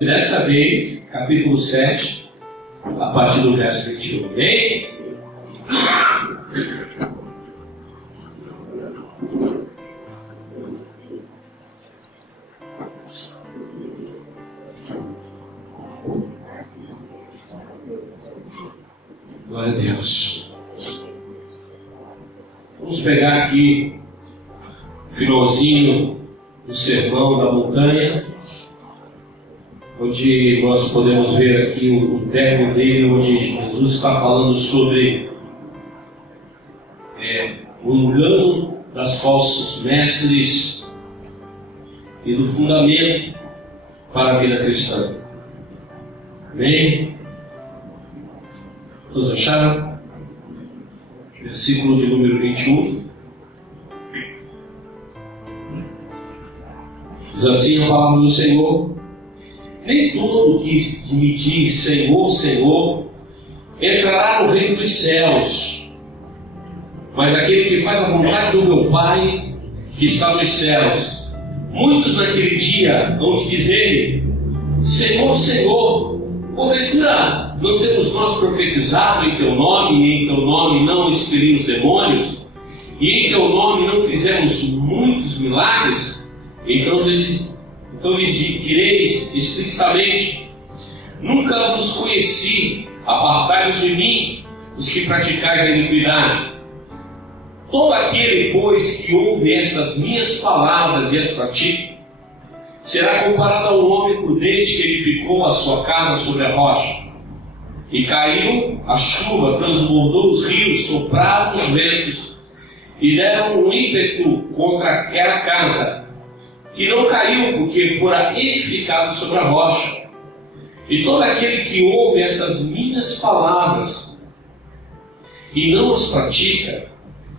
Dessa vez, capítulo 7, a partir do verso 21. Amém? Glória a Deus. Vamos pegar aqui o finalzinho do sermão da montanha, onde nós podemos ver aqui o término dele, onde Jesus está falando sobre o engano das falsos mestres e do fundamento para a vida cristã. Amém? Todos acharam? Versículo de número 21. Diz assim a palavra do Senhor: nem todo que me diz Senhor, Senhor, entrará no reino dos céus, mas aquele que faz a vontade do meu Pai que está nos céus. Muitos naquele dia hão de dizer: Senhor, Senhor, porventura não temos nós profetizado em Teu nome, e em Teu nome não expelimos demônios, e em Teu nome não fizemos muitos milagres? Então lhes direis explicitamente: nunca vos conheci, apartai-vos de mim, os que praticais a iniquidade. Todo aquele, pois, que ouve estas minhas palavras e as pratica, será comparado a um homem prudente que edificou a sua casa sobre a rocha. E caiu a chuva, transbordou os rios, sopraram os ventos, e deram um ímpeto contra aquela casa, que não caiu, porque fora edificado sobre a rocha. E todo aquele que ouve essas minhas palavras e não as pratica,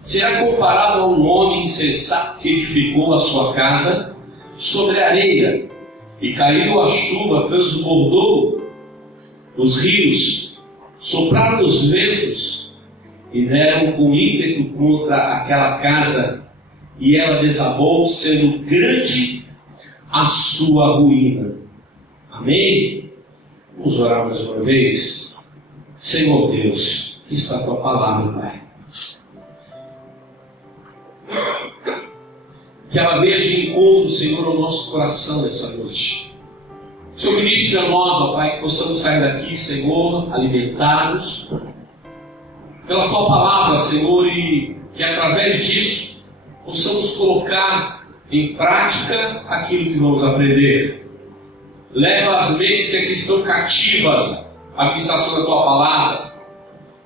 será comparado a um homem insensato que edificou a sua casa sobre a areia. E caiu a chuva, transbordou os rios, sopraram os ventos, e deram com ímpeto contra aquela casa, e ela desabou, sendo grande a sua ruína. Amém? Vamos orar mais uma vez. Senhor Deus, que está a Tua palavra, Pai. Que ela venha de encontro, Senhor, ao nosso coração nessa noite. Senhor, ministre a nós, ó Pai, que possamos sair daqui, Senhor, alimentados pela Tua palavra, Senhor, e que através disso possamos colocar em prática aquilo que vamos aprender. Leva as mentes que aqui estão cativas à ministração da Tua palavra.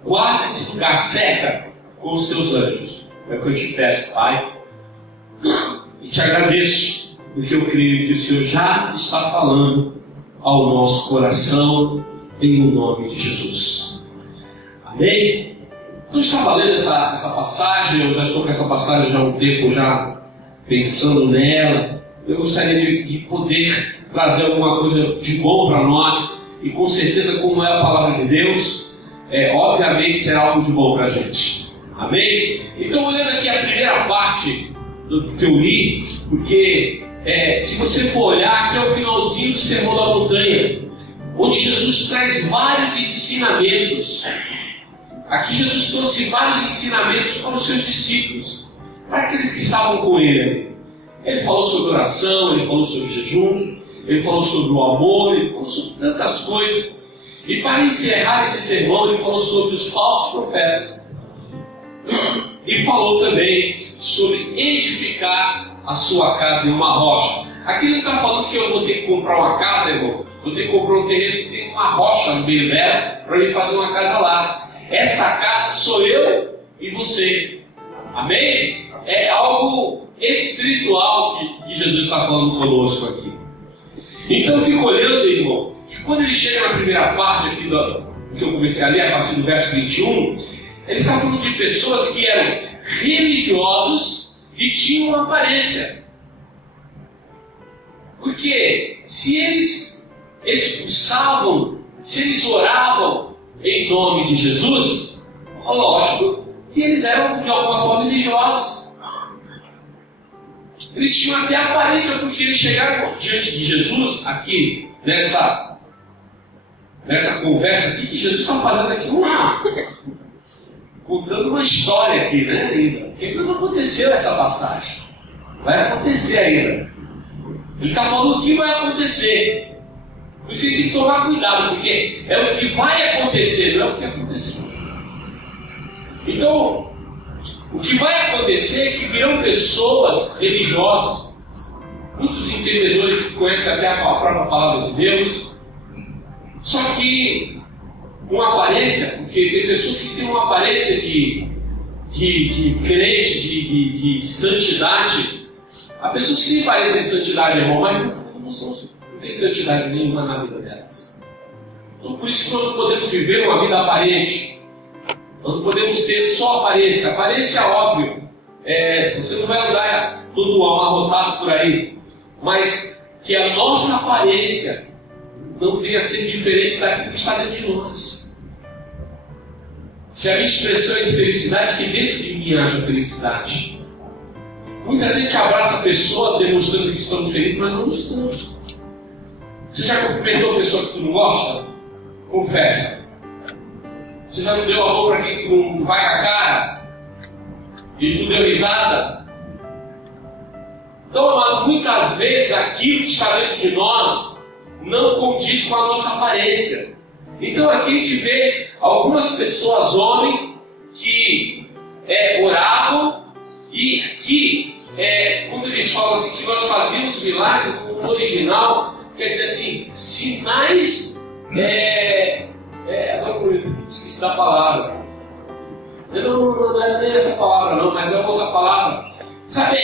Guarda esse lugar, cerca com os Teus anjos. É o que eu te peço, Pai. E te agradeço, porque eu creio que o Senhor já está falando ao nosso coração, em nome de Jesus. Amém? Eu estava lendo essa passagem, eu já estou com essa passagem já há um tempo, já pensando nela. Eu gostaria de poder trazer alguma coisa de bom para nós, e com certeza, como é a palavra de Deus, obviamente será algo de bom para a gente. Amém? Então, olhando aqui a primeira parte do que eu li, porque se você for olhar, aqui é o finalzinho do Sermão da Montanha, onde Jesus traz vários ensinamentos. Aqui Jesus trouxe vários ensinamentos para os seus discípulos, para aqueles que estavam com ele. Ele falou sobre oração, ele falou sobre jejum, ele falou sobre o amor, ele falou sobre tantas coisas. E para encerrar esse sermão, ele falou sobre os falsos profetas. E falou também sobre edificar a sua casa em uma rocha. Aqui não está falando que eu vou ter que comprar uma casa, irmão. Vou ter que comprar um terreno que tem uma rocha no meio dela para eu fazer uma casa lá. Essa casa sou eu e você. Amém? É algo espiritual que Jesus está falando conosco aqui. Então eu fico olhando, irmão, que quando ele chega na primeira parte aqui que eu comecei a ler, a partir do verso 21, ele está falando de pessoas que eram religiosos e tinham uma aparência. Porque se eles expulsavam, se eles oravam em nome de Jesus, lógico que eles eram de alguma forma religiosos. eles tinham até aparência, porque eles chegaram diante de Jesus, aqui, nessa conversa aqui, que Jesus está fazendo aqui contando uma história aqui, né, ainda. Porque ainda não aconteceu essa passagem. Vai acontecer ainda. Ele está falando o que vai acontecer. Por isso ele tem que tomar cuidado, porque é o que vai acontecer, não é o que aconteceu. Então, o que vai acontecer é que virão pessoas religiosas, muitos entendedores que conhecem até a própria palavra de Deus, só que com aparência, porque tem pessoas que têm uma aparência de crente, de santidade. Há pessoas que têm aparência de santidade, irmão, mas no fundo não tem santidade nenhuma na vida delas. Então por isso que nós não podemos viver uma vida aparente. Nós não podemos ter só aparência. Aparência é óbvio. Você não vai andar todo amarrotado por aí. Mas que a nossa aparência não venha a ser diferente daquilo que está dentro de nós. Se a minha expressão é de felicidade, que dentro de mim haja felicidade. Muita gente abraça a pessoa demonstrando que estamos felizes, mas não estamos. Você já cumprimentou a pessoa que tu não gosta? Confessa. Você já não deu amor para quem tu não vai com a cara? E tu deu risada? Então, amado, muitas vezes aquilo que está dentro de nós não condiz com a nossa aparência. Então aqui a gente vê algumas pessoas, homens, que oravam, e aqui, quando eles falam assim, que nós fazíamos milagres, no original, quer dizer assim, sinais, agora eu esqueci da palavra. Não é nem essa palavra não, mas é outra palavra. Sabe,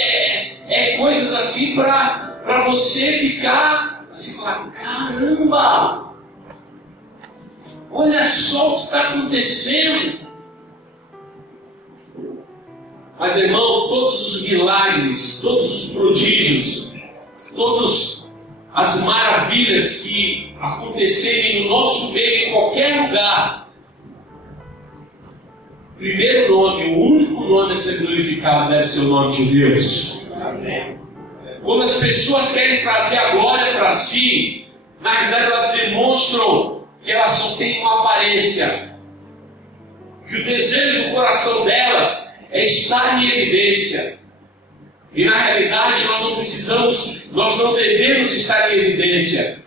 coisas assim para você ficar, assim, falar, caramba! Olha só o que está acontecendo. Mas, irmão, todos os milagres, todos os prodígios, todas as maravilhas que acontecerem no nosso meio, em qualquer lugar, o primeiro nome, o único nome a ser glorificado deve ser o nome de Deus. Amém. Quando as pessoas querem trazer a glória para si, na verdade elas demonstram que elas só têm uma aparência, que o desejo do coração delas é estar em evidência. E na realidade nós não devemos estar em evidência.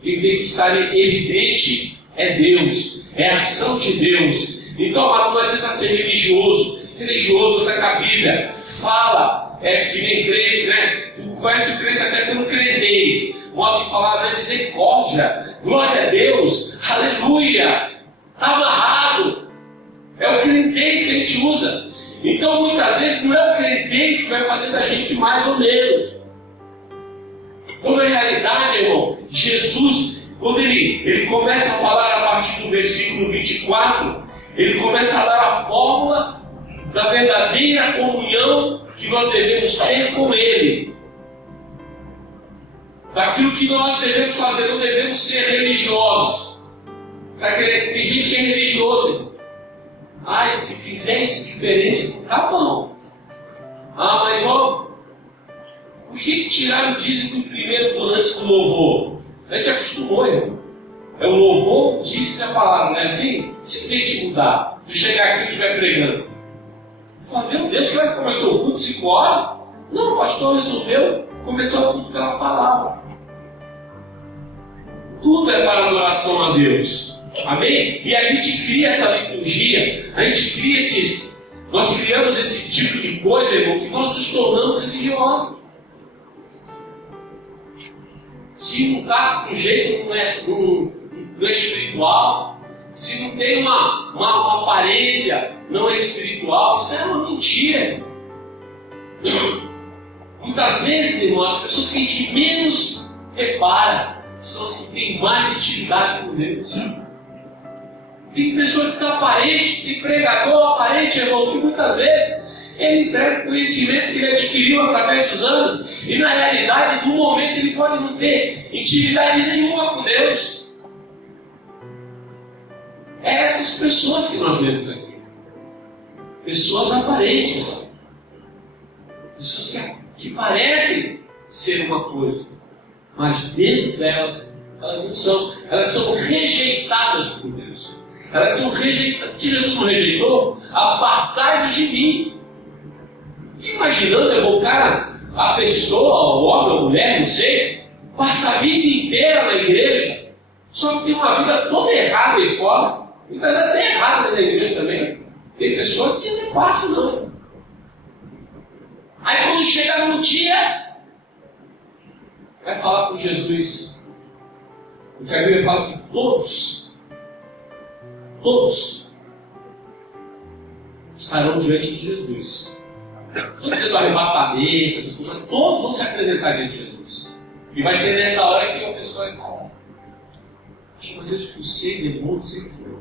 Quem tem que estar evidente é Deus, é a ação de Deus. Então, não adianta ser religioso. Religioso, né, que a Bíblia fala, que nem crente, né? Tu conhece o crente até pelo credez. Modo de falar da misericórdia, glória a Deus, aleluia, está amarrado. É o credez que a gente usa. Então muitas vezes não é o credez que vai fazer da gente mais ou menos. Então na realidade, irmão, Jesus, quando ele começa a falar a partir do versículo 24, ele começa a dar a fórmula da verdadeira comunhão que nós devemos ter com Ele. Daquilo que nós devemos fazer, não devemos ser religiosos. Sabe, tem gente que é religioso. Se fizer isso diferente, tá bom. Mas por que tiraram o dízimo primeiro antes do louvor? A gente acostumou, irmão. É o louvor, o dízimo e a palavra, não é assim? Se tem que mudar. Se chegar aqui e estiver pregando. Eu falo, meu Deus, que hora começou o culto? 5 horas? Não, o pastor resolveu começar o culto pela palavra. Tudo é para adoração a Deus. Amém? E a gente cria essa liturgia, nós criamos esse tipo de coisa, irmão, que nós nos tornamos religiosos. Se não está com jeito, não é espiritual. Se não tem uma aparência, não é espiritual. Isso é uma mentira. Muitas vezes, irmão, as pessoas que a gente menos repara são as que têm mais intimidade com Deus. Tem pessoa que está aparente, tem pregador aparente, irmão, que muitas vezes ele prega o conhecimento que ele adquiriu através dos anos, e na realidade, no momento, ele pode não ter intimidade nenhuma com Deus. É essas pessoas que nós vemos aqui. Pessoas aparentes. Pessoas que que parecem ser uma coisa, mas dentro delas, elas não são. Elas são rejeitadas por Deus. Elas são rejeitadas. Que Jesus não rejeitou? Apartai-vos de mim. Imaginando, irmão, o cara, a pessoa, o homem, a mulher, não sei, passa a vida inteira na igreja, só que tem uma vida toda errada aí fora. Muitas vezes até errada na igreja também. Tem pessoa que não é fácil, não. Aí quando chega no dia, vai falar com Jesus. Porque a Bíblia fala que todos estarão diante de Jesus. Não dizendo arrebatamento, essas coisas, mas todos vão se apresentar diante de Jesus. E vai ser nessa hora que a pessoa vai falar: mas eu expulsei demônios, sei que não.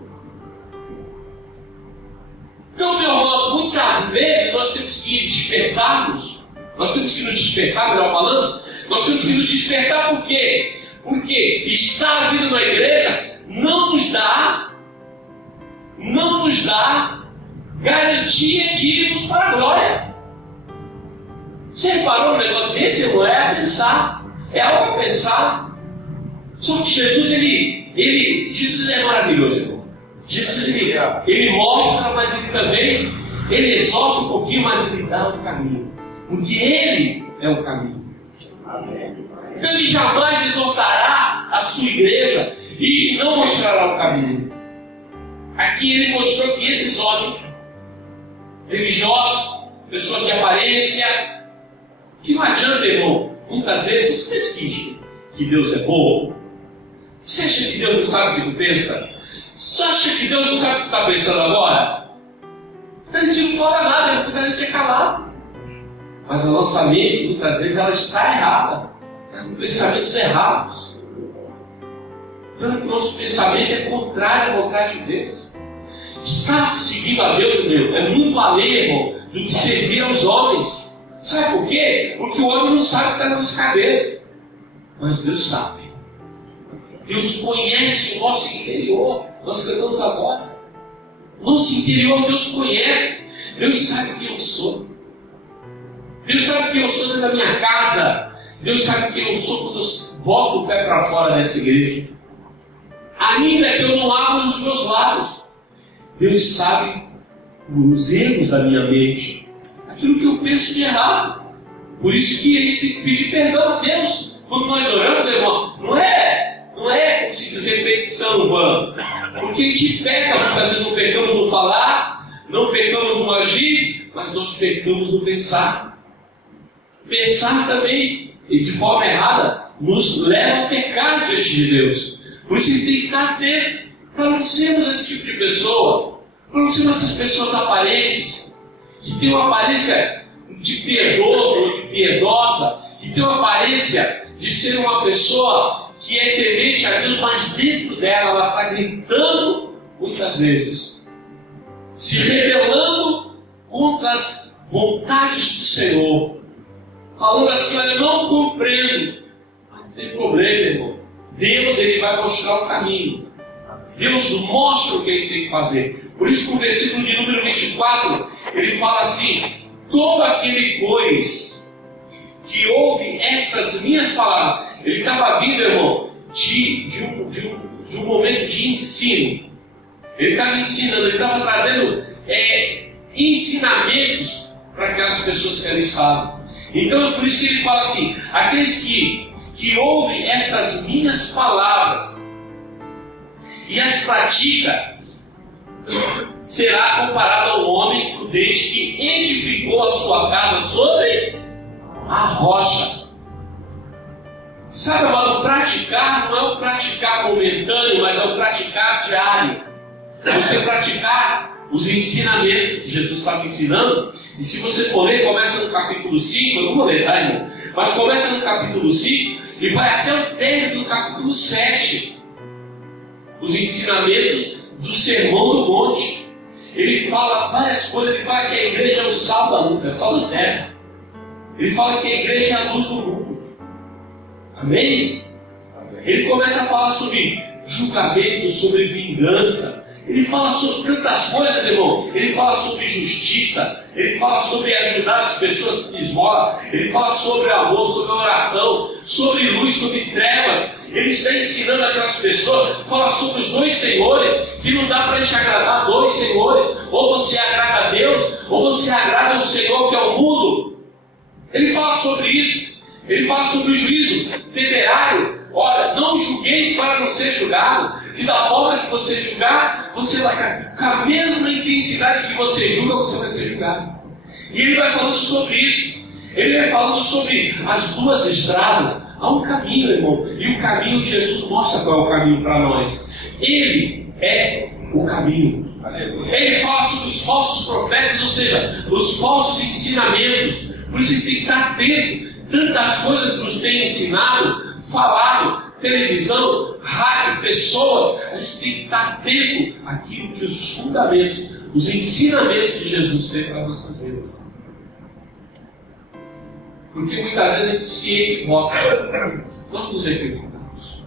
Então, meu irmão, muitas vezes nós temos que despertar-nos. Nós temos que nos despertar, melhor falando. Nós temos que nos despertar por quê? Porque estar vindo na igreja não nos dá garantia de irmos para a glória. Você reparou no negócio desse, irmão? É a pensar. É algo a pensar. Só que Jesus, Jesus é maravilhoso, irmão. Jesus, ele mostra, mas ele também, ele exalta um pouquinho, mas ele dá o caminho. Porque ele é o caminho. Então ele jamais exaltará a sua igreja e não mostrará o caminho. Aqui ele mostrou que esses homens religiosos, pessoas de aparência, que não adianta, irmão, muitas vezes você pesquisa que Deus é bom. Você acha que Deus não sabe o que tu pensa? Você acha que Deus não sabe o que tu está pensando agora? A gente não fala nada, porque a gente é calado. Mas a nossa mente, muitas vezes, ela está errada. Está com pensamentos errados. Então, o nosso pensamento é contrário à vontade de Deus. Estar seguindo a Deus, meu, é muito além, irmão, do que servir aos homens. Sabe por quê? Porque o homem não sabe o que está na nossa cabeça. Mas Deus sabe. Deus conhece o nosso interior. Nós cantamos agora. Nosso interior Deus conhece. Deus sabe quem eu sou. Deus sabe quem eu sou dentro da minha casa. Deus sabe quem eu sou quando eu boto o pé para fora dessa igreja. Ainda que eu não abra os meus lábios, Deus sabe os erros da minha mente, aquilo que eu penso de errado. Por isso que a gente tem que pedir perdão a Deus. Quando nós oramos, irmão, não é como se diz repetição vã. Porque a gente peca, muitas vezes não pecamos no falar, não pecamos no agir, mas nós pecamos no pensar. Pensar também, e de forma errada, nos leva a pecar diante de Deus. Por isso a gente tem que estar atento para não sermos esse tipo de pessoa, para não sermos essas pessoas aparentes, que tem uma aparência de piedoso ou de piedosa, que tem uma aparência de ser uma pessoa que é temente a Deus, mas dentro dela ela está gritando muitas vezes, se rebelando contra as vontades do Senhor, falando assim: olha, eu não compreendo. Mas não tem problema, irmão. Deus, ele vai mostrar o caminho. Deus mostra o que ele tem que fazer. Por isso que o versículo de número 24, ele fala assim: todo aquele, pois, que ouve estas minhas palavras. Ele estava vindo, irmão, de um momento de ensino. Ele estava ensinando, ele estava trazendo ensinamentos para aquelas pessoas que ali estavam. Então é por isso que ele fala assim: aqueles que ouvem estas minhas palavras e as pratica, será comparado ao homem prudente que edificou a sua casa sobre a rocha. Sabe, amado, praticar não é um praticar momentâneo, mas é um praticar diário. Você praticar os ensinamentos que Jesus estava ensinando. E se você for ler, começa no capítulo 5, eu não vou ler, tá, irmão? Mas começa no capítulo 5 e vai até o término do capítulo 7. Os ensinamentos do Sermão do Monte. Ele fala várias coisas. Ele fala que a igreja é o sal da luz, é o sal da terra. Ele fala que a igreja é a luz do mundo. Amém? Ele começa a falar sobre julgamento, sobre vingança. Ele fala sobre tantas coisas, irmão. Ele fala sobre justiça. Ele fala sobre ajudar as pessoas que esmolam. Ele fala sobre amor, sobre oração, sobre luz, sobre trevas. Ele está ensinando aquelas pessoas. Fala sobre os dois senhores, que não dá para a gente agradar a dois senhores. Ou você agrada a Deus, ou você agrada o Senhor que é o mundo. Ele fala sobre isso. Ele fala sobre o juízo temerário. Olha, não julgueis para não ser julgado, que da forma que você julgar, você vai, com a mesma intensidade que você julga, você vai ser julgado. E ele vai falando sobre isso. Ele vai falando sobre as duas estradas. Há um caminho, irmão. E o caminho de Jesus mostra qual é o caminho para nós. Ele é o caminho. Ele fala sobre os falsos profetas, ou seja, os falsos ensinamentos. Por isso ele tem que estar atento. Tantas coisas nos tem ensinado, falado, televisão, rádio, pessoas. A gente tem que estar atento àquilo que os fundamentos, os ensinamentos de Jesus têm para as nossas vidas. Porque muitas vezes a gente se equivoca. Nós nos equivocamos.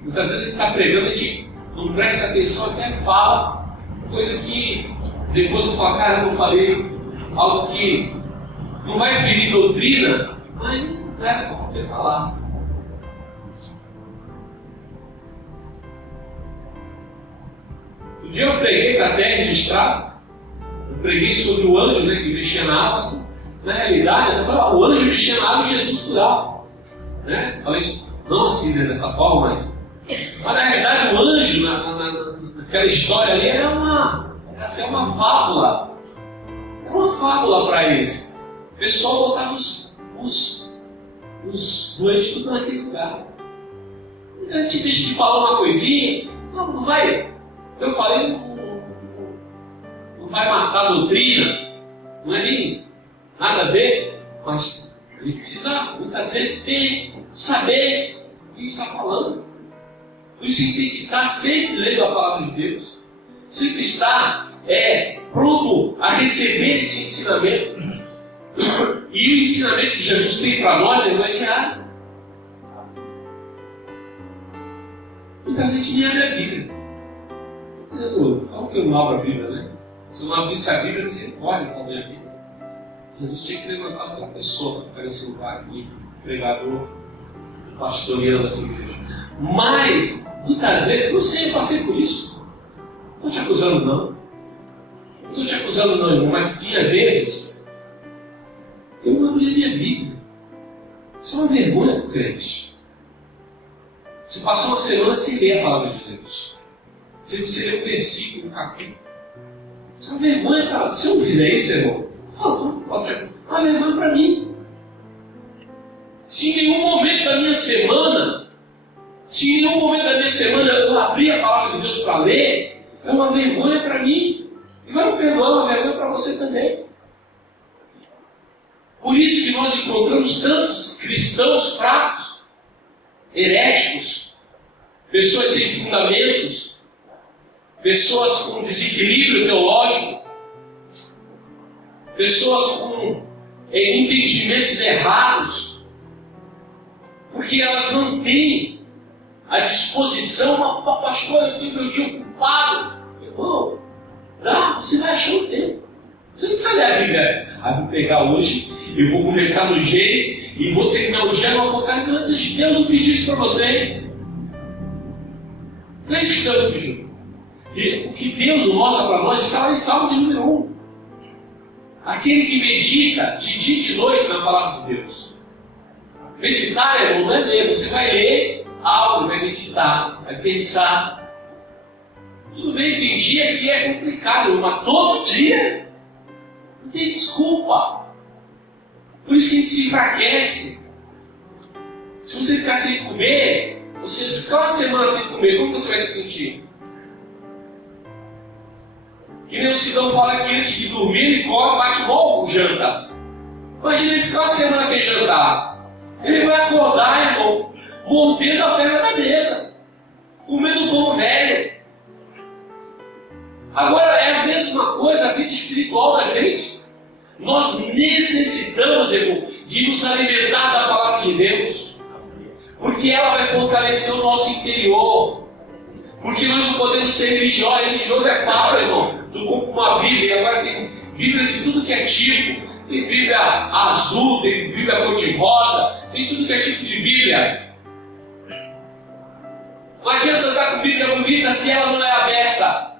Muitas vezes a gente está pregando, a gente não presta atenção, até fala coisa que depois você fala, cara, eu falei algo que não vai ferir doutrina, mas não era para ter falado. Um dia eu preguei, está até registrado, eu preguei sobre o anjo, né, que mexia na água. Na realidade, eu falei, o anjo mexia na água e Jesus curava. Né? Falei isso, não assim, né, dessa forma, mas na realidade o anjo, naquela história ali, era uma fábula. Era uma fábula para eles. O pessoal botava os doentes tudo naquele lugar. A gente deixa de falar uma coisinha, não vai. Eu falei, não vai matar a doutrina, não é nem nada a ver, mas a gente precisa muitas vezes saber o que está falando. Por isso a gente tem que estar sempre lendo a palavra de Deus, sempre estar pronto a receber esse ensinamento. E o ensinamento que Jesus tem para nós não é diário. Muita gente nem abre a Bíblia. Eu falo que eu não abro a Bíblia, né? Se eu não abrisse a Bíblia, você pode abrir a Bíblia. Jesus tinha que levantar outra pessoa para ficar nesse lugar aqui, pregador, pastoreando essa igreja. Mas, muitas vezes, não sei, eu passei por isso. Não estou te acusando, não. Não estou te acusando, não, irmão, mas tinha vezes eu não abri a minha Bíblia. Isso é uma vergonha para o crente. Você passar uma semana sem ler a palavra de Deus. Se você ler um versículo, um capítulo. Isso é uma vergonha para você. Se eu não fizer isso, irmão, é uma vergonha para mim. Se em nenhum momento da minha semana, eu abrir a palavra de Deus para ler, é uma vergonha para mim. E vai me perdoar, uma vergonha para você também. Por isso que nós encontramos tantos cristãos fracos, heréticos, pessoas sem fundamentos, pessoas com desequilíbrio teológico, pessoas com entendimentos errados, porque elas não têm a disposição, pastor, eu tenho meu dia ocupado. Irmão, você vai achar o tempo. Você não precisa ler a Bíblia. Vou pegar hoje, eu vou começar no Gênesis e vou terminar o dia no Apocalipse. Deus não pediu isso para você. Não é isso que Deus pediu. O que Deus mostra para nós está lá em Salmo de número 1. Aquele que medita de dia e de noite na palavra de Deus. Meditar, irmão, não é ler. Você vai ler algo, vai meditar, vai pensar. Tudo bem, tem dia que é complicado, mas todo dia não tem desculpa. Por isso que a gente se enfraquece. Se você ficar sem comer, você ficar uma semana sem comer, como você vai se sentir? Que nem o Sidão fala que antes de dormir ele come, bate mal o janta. Imagina ele ficar uma semana sem jantar. Ele vai acordar, irmão, mordendo a perna da mesa, comendo pão velho. Agora é a mesma coisa a vida espiritual da gente. Nós necessitamos, irmão, de nos alimentar da palavra de Deus, porque ela vai fortalecer o nosso interior, Porque nós não podemos ser religiosos. Religioso é fácil, irmão. Tu compra uma Bíblia e agora tem Bíblia de tudo que é tipo. Tem Bíblia azul, tem Bíblia cor-de-rosa, tem tudo que é tipo de Bíblia. Não adianta andar com Bíblia bonita se ela não é aberta.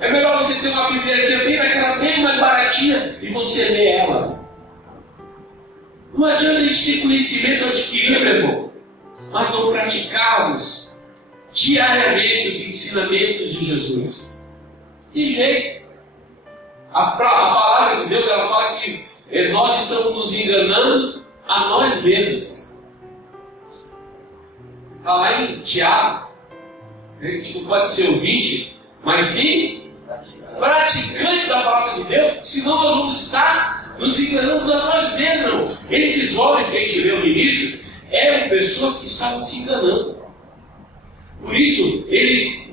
É melhor você ter uma Bíbliazinha bem daquela bem mais baratinha e você ler ela. Não adianta a gente ter conhecimento adquirido, meu irmão, mas não praticarmos diariamente os ensinamentos de Jesus. Que jeito? A palavra de Deus, ela fala que nós estamos nos enganando a nós mesmos. Está lá em Tiago. A gente não pode ser ouvinte, mas sim praticante da palavra de Deus, senão nós vamos estar nos enganando a nós mesmos. Irmão. Esses homens que a gente leu no início eram pessoas que estavam se enganando. Por isso, eles,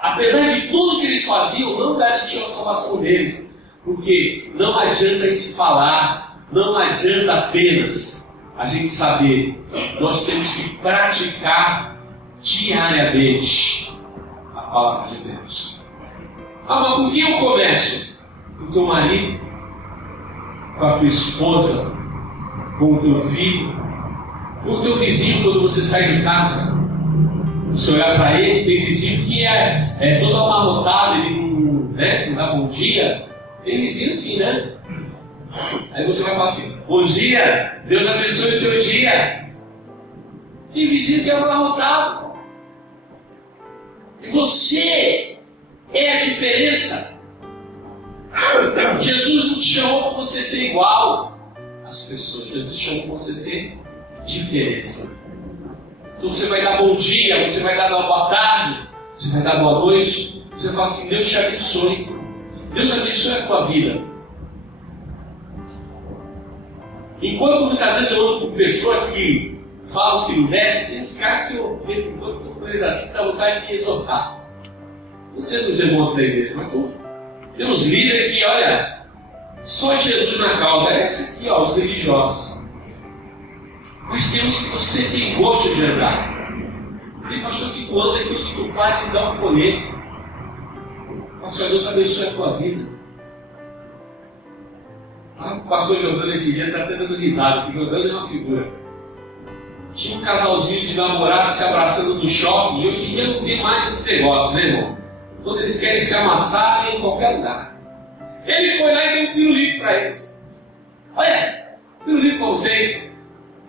apesar de tudo que eles faziam, não garantiam a salvação deles. Porque não adianta a gente falar, não adianta apenas a gente saber. Nós temos que praticar diariamente a palavra de Deus. Ah, mas por que eu começo? Com o teu marido, com a tua esposa, com o teu filho, com o teu vizinho quando você sai de casa. Você olhar para ele, tem vizinho que é todo amarrotado, ele não dá bom dia. Tem vizinho assim, né? Aí você vai falar assim: bom dia, Deus abençoe o teu dia. Tem vizinho que é amarrotado. E você é a diferença. Jesus não te chamou para você ser igual às pessoas. Jesus te chamou para você ser diferença. Então você vai dar bom dia, você vai dar boa tarde, você vai dar boa noite. Você fala assim: Deus te abençoe. Deus abençoe a tua vida. Enquanto muitas vezes eu ando com pessoas que falam que não devem, tem uns caras que eu vejo enquanto estou com eles assim, dá vontade de exortar. Não dizendo os irmãos da igreja, mas tem uns líderes que, olha, só Jesus na causa. É esse aqui, ó, os religiosos. Mas tem uns que você tem gosto de andar. Tem pastor que tu anda aqui que o pai te dá um folheto. Pastor, Deus abençoe a tua vida. O pastor Jordano esse dia está até dando risada, porque Jordano é uma figura. Tinha um casalzinho de namorados se abraçando no shopping, e hoje em dia não tem mais esse negócio, né, irmão? Quando eles querem se amassar em qualquer lugar. Ele foi lá e deu um pirulito para eles. Olha, pirulito para vocês.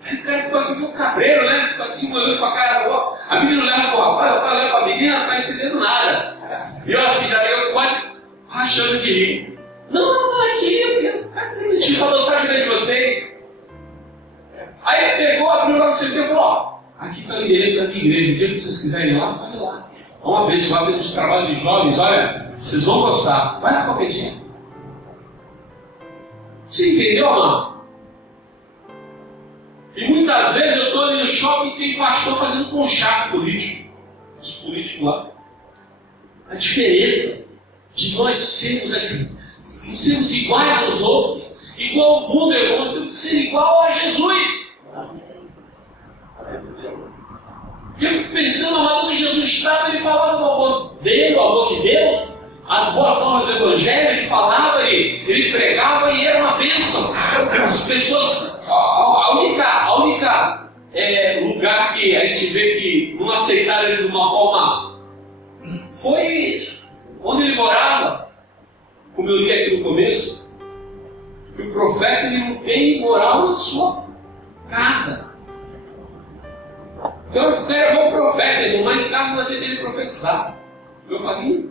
Aí o cara ficou assim, meio cabreiro, né? Ficou assim, olhando para a cara. A menina olhava para o rapaz, o rapaz olhava para a menina, não está entendendo nada. E eu assim, já eu quase rachando de rir. Não é aqui, eu te falou, sabe a vida de vocês? Aí ele pegou, abriu lá no seu tempo e falou: ó, aqui está o endereço da minha igreja, o dia que vocês quiserem ir lá, vai lá. Vamos abençoar, tem uns trabalhos de jovens, olha, vocês vão gostar. Vai lá qualquer dia. Você entendeu, mano? E muitas vezes eu estou ali no shopping e tem pastor fazendo conchavo político. Os políticos lá. A diferença de nós sermos iguais aos outros, igual ao mundo, irmão, nós temos que ser igual a Jesus. E eu fico pensando, amado, onde Jesus estava, ele falava do amor dele, o amor de Deus, as boas novas do Evangelho, ele falava, ele pregava e era uma bênção. As pessoas, a única lugar que a gente vê que não aceitaram ele de uma forma foi onde ele morava. Como eu li aqui no começo, que o profeta ele não tem moral na sua casa. Então o cara é bom profeta, ele não vai em casa, não tem ele profetizar. Eu fazia,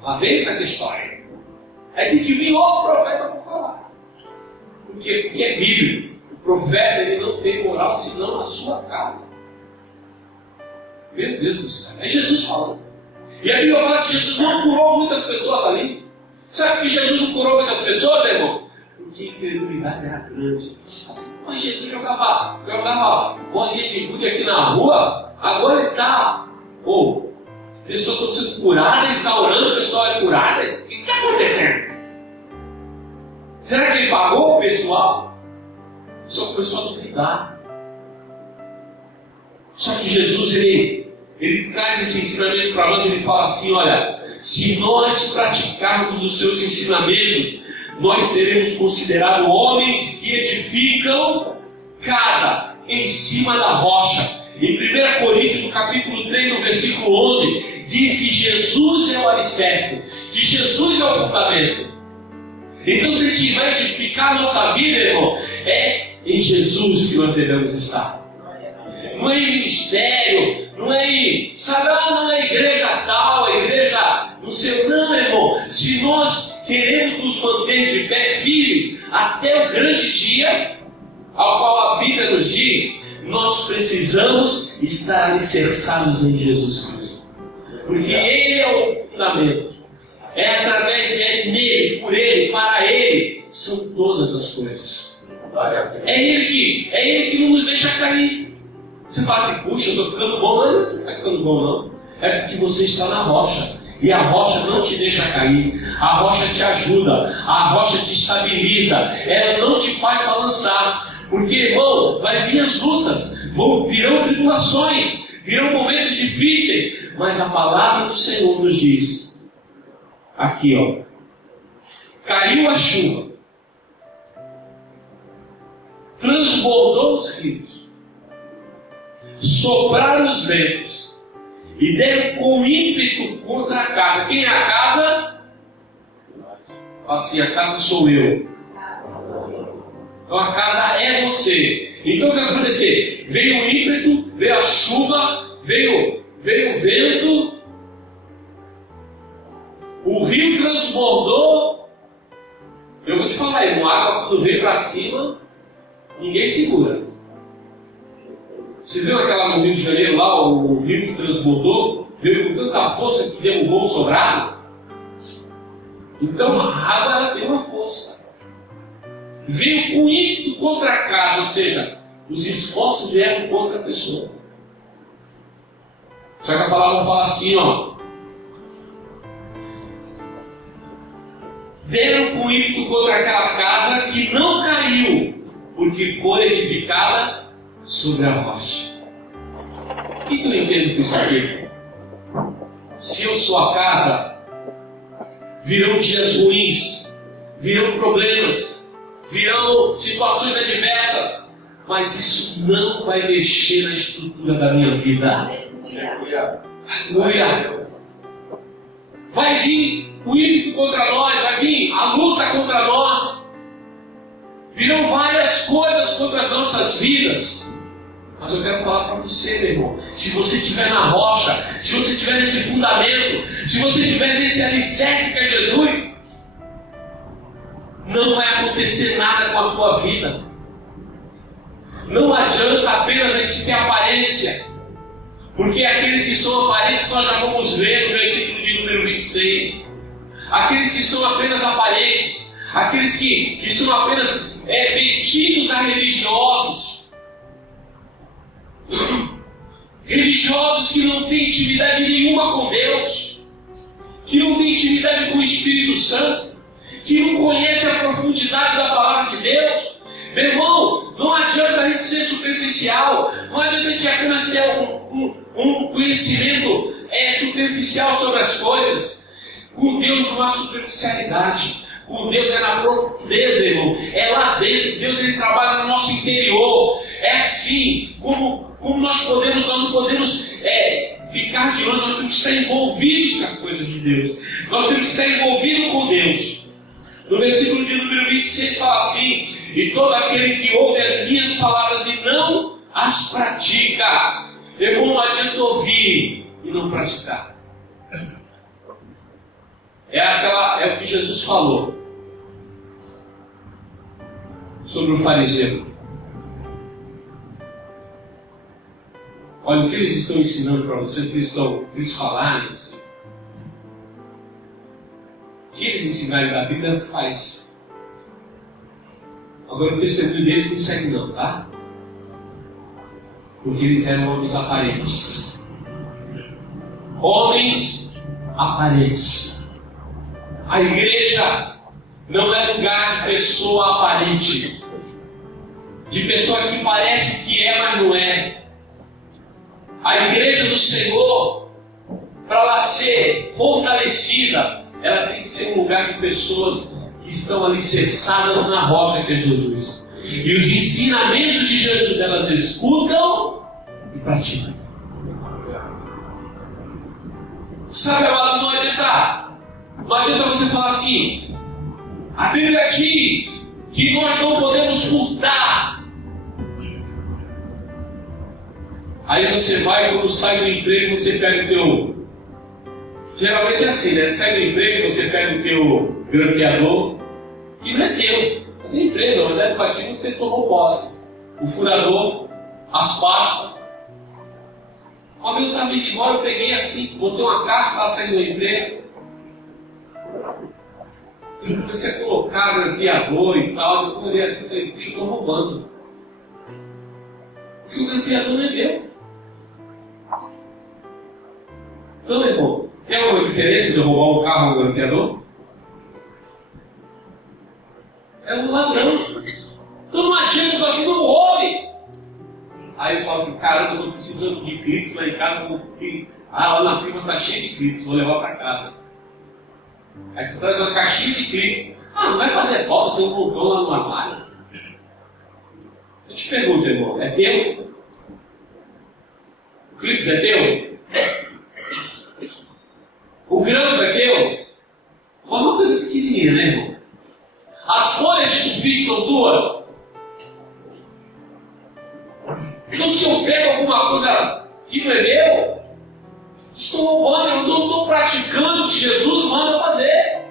lá vem com essa história. Aí tem que vir outro profeta para falar. Porque é bíblico. O profeta ele não tem moral senão na sua casa. Meu Deus do céu. É Jesus falando. E a Bíblia fala que Jesus não curou muitas pessoas ali. Sabe por que Jesus não curou muitas pessoas, irmão? Porque a incredulidade era grande. Assim, mas Jesus jogava bolinha de gude aqui na rua, agora ele está. A pessoa está sendo curada, ele está orando, a pessoa é curada. O que está acontecendo? Será que ele pagou o pessoal? Só começou a duvidar. Só que Jesus, ele ele traz esse ensinamento para nós, ele fala assim, olha, se nós praticarmos os seus ensinamentos, nós seremos considerados homens que edificam casa em cima da rocha. Em 1 Coríntios, no capítulo 3, no versículo 11, diz que Jesus é o alicerce, que Jesus é o fundamento. Então, se a gente vai edificar a nossa vida, irmão, é em Jesus que nós devemos estar. Não é em ministério, não é em, sabe, não é igreja tal, a igreja no céu, não, irmão. Se nós queremos nos manter de pé firmes até o grande dia, ao qual a Bíblia nos diz, nós precisamos estar alicerçados em Jesus Cristo. Porque Ele é o fundamento. É através dele, nele, por Ele, para Ele, são todas as coisas. É Ele que não nos deixa cair. Você fala assim, puxa, eu estou ficando bom. Não está ficando bom não. É porque você está na rocha. E a rocha não te deixa cair. A rocha te ajuda. A rocha te estabiliza. Ela não te faz balançar. Porque, irmão, vai vir as lutas. Virão tribulações. Virão momentos difíceis. Mas a palavra do Senhor nos diz. Aqui, ó. Caiu a chuva. Transbordou os rios. Sopraram os ventos e deram com ímpeto contra a casa. Quem é a casa? Fala assim, a casa sou eu. Então a casa é você. Então o que vai acontecer? Veio o ímpeto, veio a chuva, veio o vento, o rio transbordou. Eu vou te falar, irmão, a água quando veio para cima, ninguém segura. Você viu aquela no Rio de Janeiro lá, o rio que transbordou, veio com tanta força que derrubou o sobrado? Então a água ela tem uma força. Veio com ímpeto contra a casa, ou seja, os esforços vieram contra a pessoa. Só que a palavra fala assim, ó. Deram com ímpeto contra aquela casa que não caiu, porque foi edificada sobre a rocha. O que eu entendo com isso aqui? Se eu sou a casa, virão dias ruins, virão problemas, virão situações adversas, mas isso não vai mexer na estrutura da minha vida. Aleluia. Vai vir o ímpeto contra nós, vai vir a luta contra nós, virão várias coisas contra as nossas vidas. Mas eu quero falar para você, meu irmão, se você estiver na rocha, se você estiver nesse fundamento, se você estiver nesse alicerce que é Jesus, não vai acontecer nada com a tua vida. Não adianta apenas a gente ter aparência, porque aqueles que são aparentes nós já vamos ver no versículo de número 26. Aqueles que são apenas aparentes, aqueles que são apenas metidos a religiosos, religiosos que não têm intimidade nenhuma com Deus, que não têm intimidade com o Espírito Santo, que não conhecem a profundidade da palavra de Deus. Meu irmão, não adianta a gente ser superficial, não adianta a gente apenas ter um conhecimento superficial sobre as coisas. Com Deus não há superficialidade. Com Deus é na profundeza, irmão. É lá dentro. Deus ele trabalha no nosso interior. É assim como nós não podemos ficar de longe. Nós temos que estar envolvidos com as coisas de Deus. Nós temos que estar envolvidos com Deus. No versículo de número 26 fala assim: e todo aquele que ouve as minhas palavras e não as pratica. Irmão, não adianta ouvir e não praticar. É o que Jesus falou sobre o fariseu. Olha o que eles estão ensinando para você, o que eles falarem. Assim. O que eles ensinarem da Bíblia faz. Agora o testemunho deles não segue não, tá? Porque eles eram homens aparentes. Homens aparentes. A igreja não é lugar de pessoa aparente, de pessoa que parece que é, mas não é. A igreja do Senhor, para ela ser fortalecida, ela tem que ser um lugar de pessoas que estão alicerçadas na rocha que é Jesus. E os ensinamentos de Jesus elas escutam e praticam. Sabe, amado, não adianta você falar assim: a Bíblia diz que nós não podemos furtar. Aí você vai, quando sai do emprego, você pega o teu... Geralmente é assim, né? Sai do emprego, você pega o teu grampeador, que não é teu, é da empresa, mas é do partido, você tomou posse. O furador, as pastas. Uma vez eu estava indo embora, eu peguei assim, botei uma caixa, estava saindo da empresa. Eu comecei a colocar grampeador e tal, eu olhei assim e falei: puxa, eu estou roubando. Porque o grampeador não é meu. Então, irmão, tem alguma diferença de eu roubar um carro no grampeador? É um ladrão. Então não adianta falar assim: não roube. Aí eu falo assim: caramba, eu estou precisando de clipes lá em casa. Lá na firma está cheio de clipes, vou levar para casa. Aí tu traz uma caixinha de clipes. Não vai fazer falta, tem um montão lá no armário. Eu te pergunto, irmão, é teu? O clipes é teu? O grampo é teu? Foi uma coisa pequenininha, né, irmão? As folhas de sulfite são tuas? Então, se eu pego alguma coisa que não é meu, estou roubando, eu não estou praticando o que Jesus manda fazer. É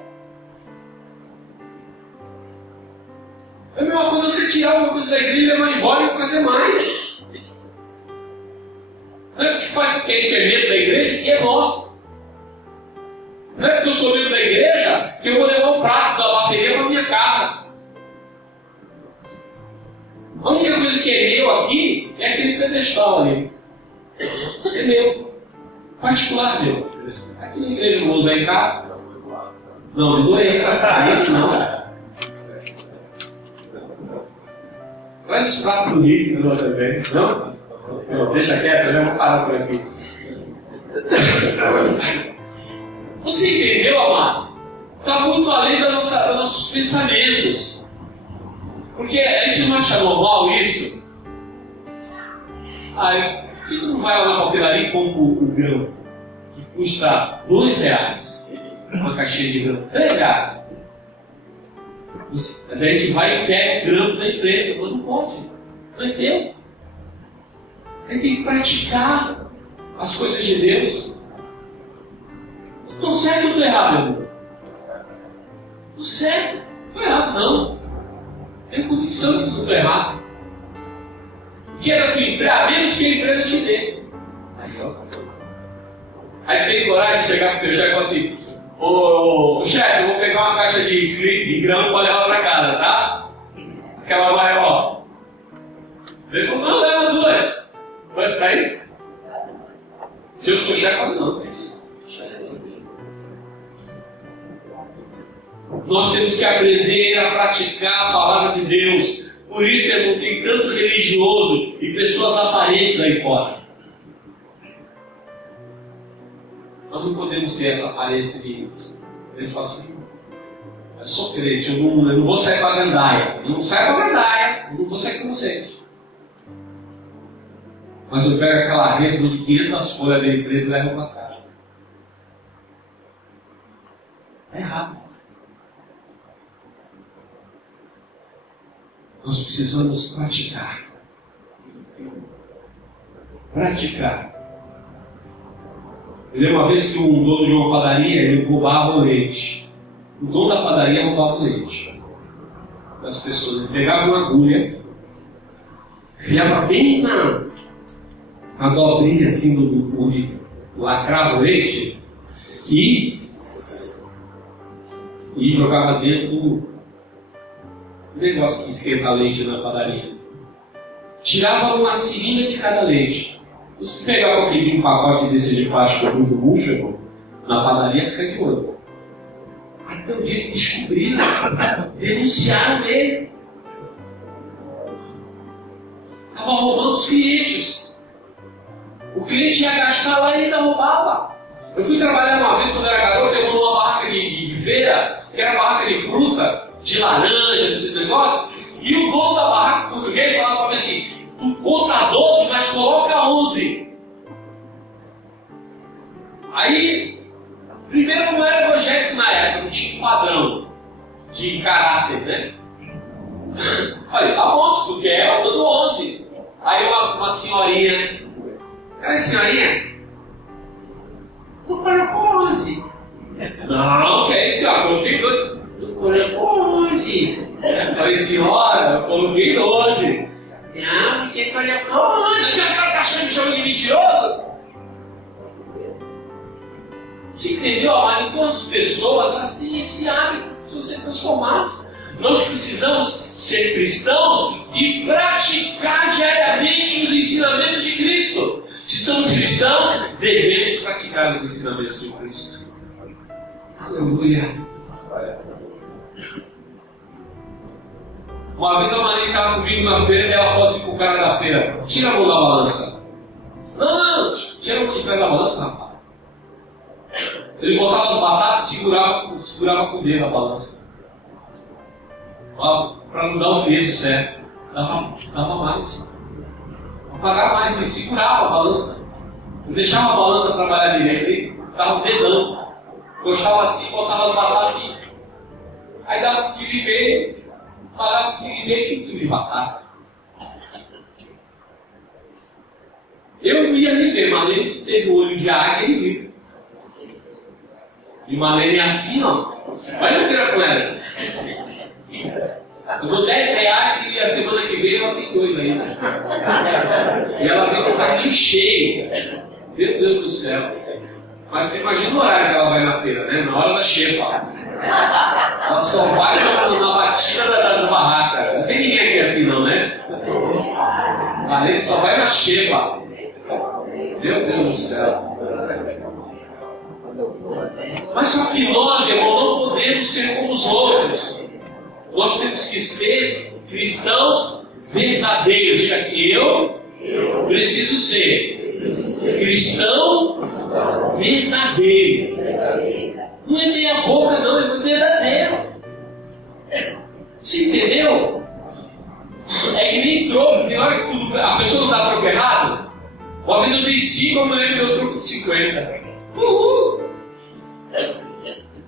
a mesma coisa você tirar alguma coisa da igreja e levar embora e fazer mais. Não é porque faz o que a gente é membro da igreja e é nosso. Não é porque eu sou membro da igreja que eu vou levar o prato da bateria para minha casa. A única coisa que é meu aqui é aquele pedestal ali. É meu. Particular meu. Aqui na igreja eu vou usar em casa. Não, me doei. Aí não. Traz os pratos do Rick também. Não? Não, deixa quieto, eu já vou parar por aqui. Você entendeu, amado? Está muito além dos nossos pensamentos. Porque a gente não acha normal isso. Por que tu não vai lá na papelaria e compra o grão? Que custa R$2. Uma caixinha de grão. R$3. Daí a gente vai e pega o grão da empresa. Mas não pode. Não é teu. A gente tem que praticar as coisas de Deus. Não certo ou errado, meu irmão? Não certo. Não errado, não. Tenho convicção de que não estou errado. Que era a tua empresa, a menos que a empresa te dê. Aí tem coragem de chegar pro teu chefe e falar assim: ô chefe, eu vou pegar uma caixa de grão para levar para casa, tá? Aquela maior. Ele falou: não, leva duas. Duas para isso? Se eu sou chefe, eu falo: não, é isso. Nós temos que aprender a praticar a palavra de Deus. Por isso, irmão, tem tanto religioso e pessoas aparentes aí fora. Nós não podemos ter essa aparência de... A gente fala assim: é só crente, eu não vou sair para a gandaia. Eu não saio para a gandaia, eu não vou sair com vocês. Mas eu pego aquela resma de 500 folhas da empresa e levo para casa. É errado. Nós precisamos praticar. Praticar. Eu lembro uma vez que um dono de uma padaria, ele roubava o leite. O dono da padaria roubava o leite das pessoas. Ele pegava uma agulha, enfiava bem na dobrinha assim, onde lacrava o leite, e jogava dentro do negócio que esquenta leite na padaria. Tirava uma seringa de cada leite. Se pegar um pacote desse de plástico muito murcho, irmão, na padaria fica de olho. Até o dia que descobriram, denunciaram ele. Estava roubando os clientes. O cliente ia gastar lá e ainda roubava. Eu fui trabalhar uma vez quando era garoto, eu numa barraca de feira, que era barraca de fruta, de laranja, desse negócio, e o dono da barraca português falava para mim assim: tu conta 12, mas coloca 11. Aí, primeiro não era evangélico na época, não tinha um padrão de caráter, né? Falei, tá bom, se tu quer, eu dou 11. Aí uma senhorinha, aquela senhorinha, tu colocou 11. Não, que é isso, ó, coloquei 12. Tu colocou 11. Falei, senhora, eu coloquei 12. Não, porque colocou 11. A senhora tá achando me chamando de mentiroso? Você entendeu? Mas então as pessoas, elas têm esse hábito, precisam ser transformadas. Nós precisamos ser cristãos e praticar diariamente os ensinamentos de Cristo. Se somos cristãos, devemos praticar os ensinamentos de Cristo. Aleluia. Uma vez a Maria estava comigo na feira e ela falou assim pro cara da feira: tira a mão da balança. Não, tira a mão de trás da balança, rapaz. Ele botava as batatas e segurava com o dedo a balança. Para não dar o peso certo. Dava mais. Para pagar mais, ele segurava a balança. Não deixava a balança trabalhar direito, ele dava o dedão. Gostava assim, botava as batatas aqui. Aí dava um quilo e meio, pagava um quilo e meio, tinha um quilo de batata. Eu ia me ver, Marlene que teve o olho de águia e viu. E Marlene é assim, ó. Vai na feira com ela. Eu dou R$10 e a semana que vem ela tem 2 ainda. E ela vem com o carrinho cheio. Meu Deus do céu. Mas imagina o horário que ela vai na feira, né? Na hora da xepa. Ela só vai na batida da barraca. Não tem ninguém aqui assim não, né? Marlene só vai na xepa. Meu Deus do céu. Mas só que nós, irmão, não podemos ser como os outros. Nós temos que ser cristãos verdadeiros. Diga assim: eu preciso ser cristão verdadeiro. Não é meia boca não, é verdadeiro. Você entendeu? É que nem troco, tem hora que tudo, a pessoa não dá troco errado. Uma vez eu dei 5, a mulher me deu troco de 50. Uhul!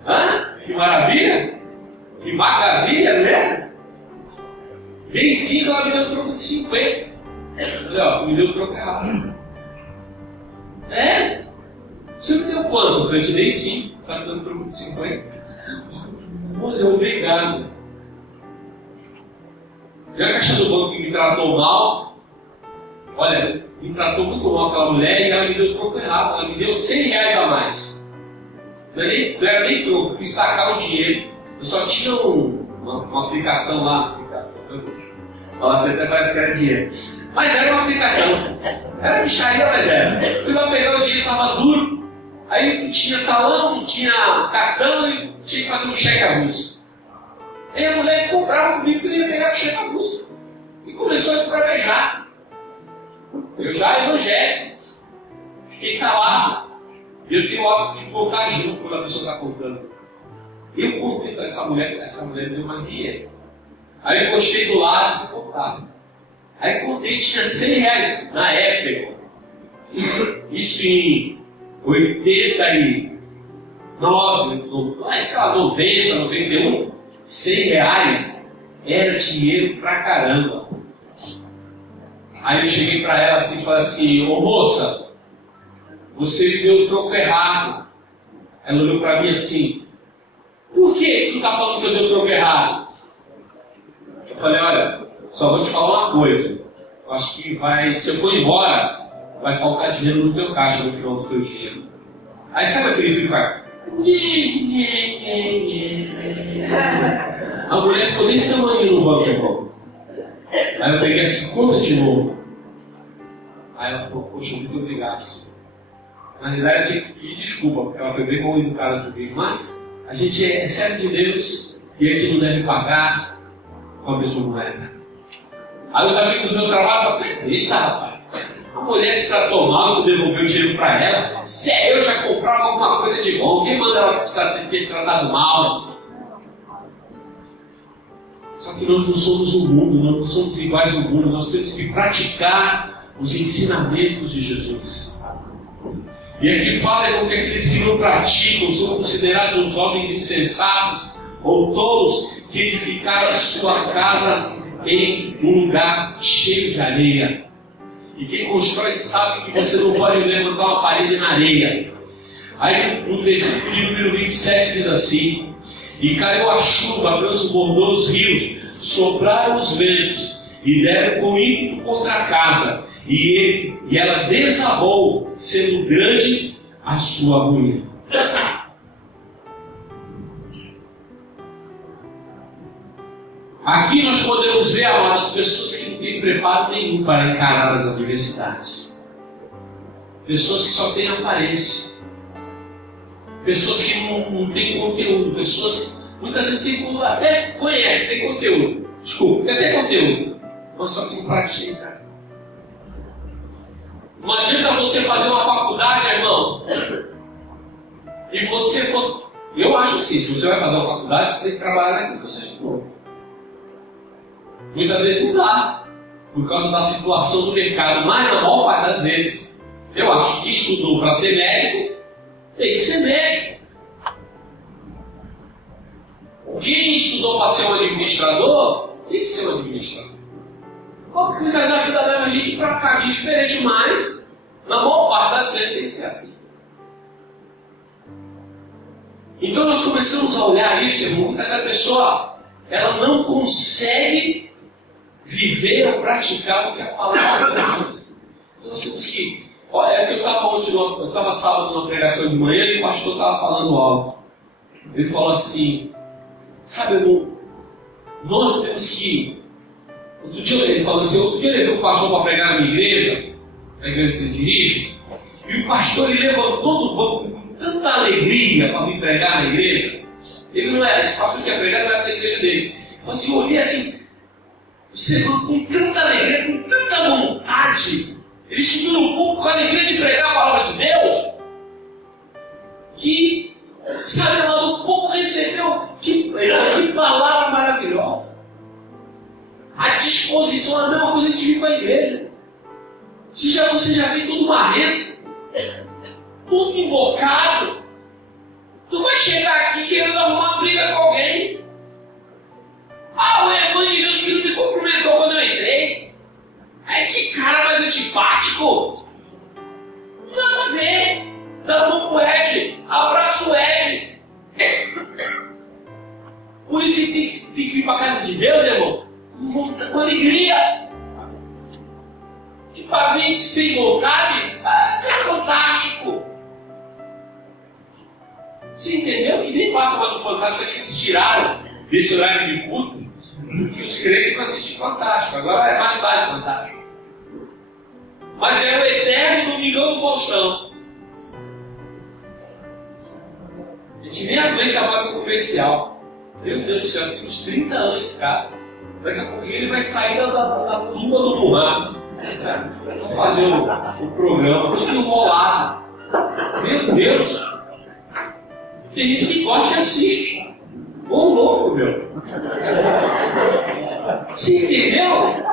Hã? Que maravilha! Que maravilha, né? Dei 5, ela me deu troco de 50. Falei, ó, me deu troco errado. É? Você me deu quanto? Eu falei, te dei 5, tá me dando troco de 50. Olha, obrigado. Já a caixa do banco que me tratou mal, olha, me tratou muito mal aquela mulher e ela me deu troco errado. Ela me deu R$100 a mais. Não era nem troco, fui sacar o dinheiro. Eu só tinha uma aplicação lá. Você até parece que era dinheiro. Mas era uma aplicação. Era bicharia, mas era. Fui lá pegar o dinheiro, estava duro. Aí não tinha talão, não tinha cartão e tinha que fazer um cheque avulso. Aí a mulher ficou brava comigo que eu ia pegar o cheque avulso. E começou a espravejar. Eu já evangélico. Fiquei calado. E eu tenho o hábito de contar junto quando a pessoa está contando. Eu contei para essa mulher me deu mais dinheiro. Aí eu gostei do lado e fui contar. Aí contei, tinha R$100 na época. Isso em 89, sei lá, 90, 91. R$100 era dinheiro pra caramba. Aí eu cheguei pra ela assim e falei assim: ô moça, você me deu o troco errado. Ela olhou pra mim assim: por que tu tá falando que eu dei o troco errado? Eu falei: olha, só vou te falar uma coisa. Eu acho que se eu for embora, vai faltar dinheiro no teu caixa no final do teu dinheiro. Aí sabe aquele filho que vai? A mulher ficou desse tamanho no banco, irmão. Aí eu peguei assim: conta de novo. Aí ela falou: poxa, muito obrigado, senhor. Na realidade, eu tinha que pedir desculpa, porque ela foi bem mal educada comigo. Mas a gente é servo de Deus e a gente não deve pagar com a mesma moeda. Aí os amigos do meu trabalho falaram: deixa, rapaz. A mulher te tratou mal e tu devolveu o dinheiro para ela, se é eu já comprava alguma coisa de bom, quem manda ela ter tratado mal? Só que nós não somos o mundo, nós não somos iguais ao mundo, nós temos que praticar os ensinamentos de Jesus. E aqui fala com que aqueles que não praticam são considerados homens insensatos ou tolos que edificaram a sua casa em um lugar cheio de areia. E quem constrói sabe que você não pode levantar uma parede na areia. Aí no versículo de número 27 diz assim: e caiu a chuva, transbordou os rios, sopraram os ventos e deram com ímpeto contra a casa, e ela desabou, sendo grande a sua ruína. Aqui nós podemos ver, amadas, pessoas que não têm preparo nenhum para encarar as adversidades. Pessoas que só têm aparência. Pessoas que não têm conteúdo. Pessoas muitas vezes têm, até conhecem, têm conteúdo. Desculpa, tem até conteúdo. Mas só que não pratica. Não adianta você fazer uma faculdade, irmão, e você for... Eu acho assim, se você vai fazer uma faculdade, você tem que trabalhar naquilo que você estudou. Muitas vezes não dá, por causa da situação do mercado, mas na maior parte das vezes, eu acho que quem estudou para ser médico, tem que ser médico. Quem estudou para ser um administrador, tem que ser um administrador. Porque muitas vezes a vida leva a gente para caminhos diferentes, mas na maior parte das vezes tem que ser assim. Então nós começamos a olhar isso, irmão, muitas vezes a pessoa ela não consegue viver ou praticar o que a palavra diz. Então nós temos que... Olha, é que eu estava sábado numa pregação de manhã e o pastor estava falando algo. Ele falou assim, sabe, irmão, nós temos que... Outro dia ele falou assim, outro dia ele levou o pastor para pregar na minha igreja, na igreja que ele dirige, e o pastor ele levantou do banco com tanta alegria para vir pregar na igreja. Ele não era, esse pastor que ia pregar não era da igreja dele. Ele falou assim, eu olhei assim, o Senhor com tanta alegria, com tanta vontade, ele subiu no púlpito com a alegria de pregar a palavra de Deus, que, sabe, o povo recebeu, que palavra maravilhosa. A disposição é a mesma coisa de vir para a igreja. Você já vem tudo marrento, tudo invocado. Tu vai chegar aqui querendo arrumar briga com alguém. Ah, o irmão de Deus que não me cumprimentou quando eu entrei. Ai, que cara mais antipático. Nada a ver. Dá a mão pro Ed, abraço o Ed. Por isso que tem que vir para a casa de Deus, irmão, com alegria. E para vir sem vontade, é fantástico. Você entendeu que nem passa mais o Fantástico? Acho que eles tiraram desse horário de culto que os crentes vão assistir Fantástico. Agora é mais tarde Fantástico. Mas é o eterno Domingão do Faustão. A gente nem aguenta mais o comercial. Meu Deus do céu, tem uns 30 anos esse cara. Daqui a pouquinho ele vai sair da turma do Murrado. Vamos fazer o programa todo enrolado. Meu Deus! Tem gente que gosta e assiste. Ô louco, meu! Você entendeu?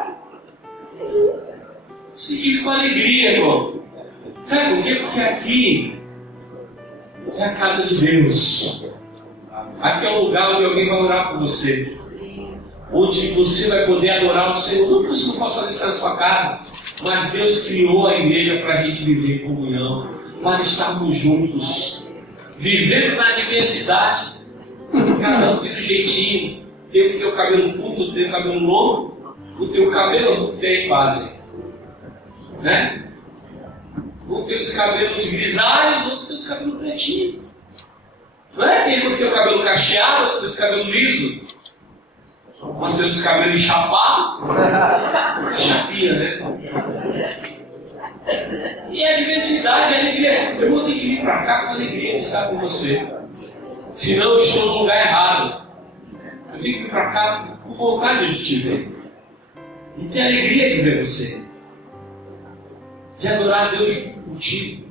Você vive com alegria, irmão. Sabe por quê? Porque aqui é a casa de Deus. Aqui é um lugar onde alguém vai orar por você. Onde você vai poder adorar o Senhor. Não que você não possa fazer isso na sua casa, mas Deus criou a igreja para a gente viver em comunhão, para estarmos juntos, vivendo na diversidade, cada um tem um jeitinho. Tem o teu cabelo curto, tem o cabelo longo, o teu cabelo não tem quase, né? Um tem os cabelos grisalhos, outros tem os cabelos pretinhos. Não é? Tem um que tem o cabelo cacheado, outros tem os cabelos lisos. Nós temos cabelo enchapado, é chapinha, né? E a diversidade, a alegria. Eu vou ter que vir para cá com a alegria de estar com você. Senão eu estou no lugar errado. Eu tenho que vir para cá com vontade de te ver. E ter alegria de ver você. de adorar a Deus junto contigo,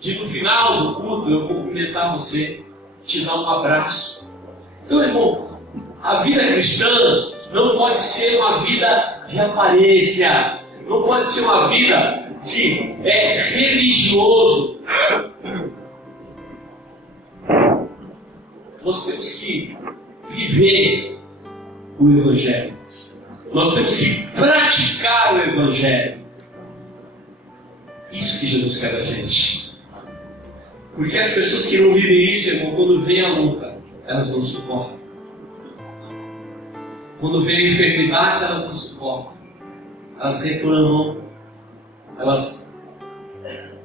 de no final do culto eu cumprimentar você, te dar um abraço. Então, irmão, a vida cristã não pode ser uma vida de aparência, não pode ser uma vida de religioso. Nós temos que viver o Evangelho. Nós temos que praticar o Evangelho. Isso que Jesus quer da gente. Porque as pessoas que não vivem isso, irmão, quando vem a luta, elas não suportam. Quando vem a enfermidade, elas não suportam. Elas reclamam.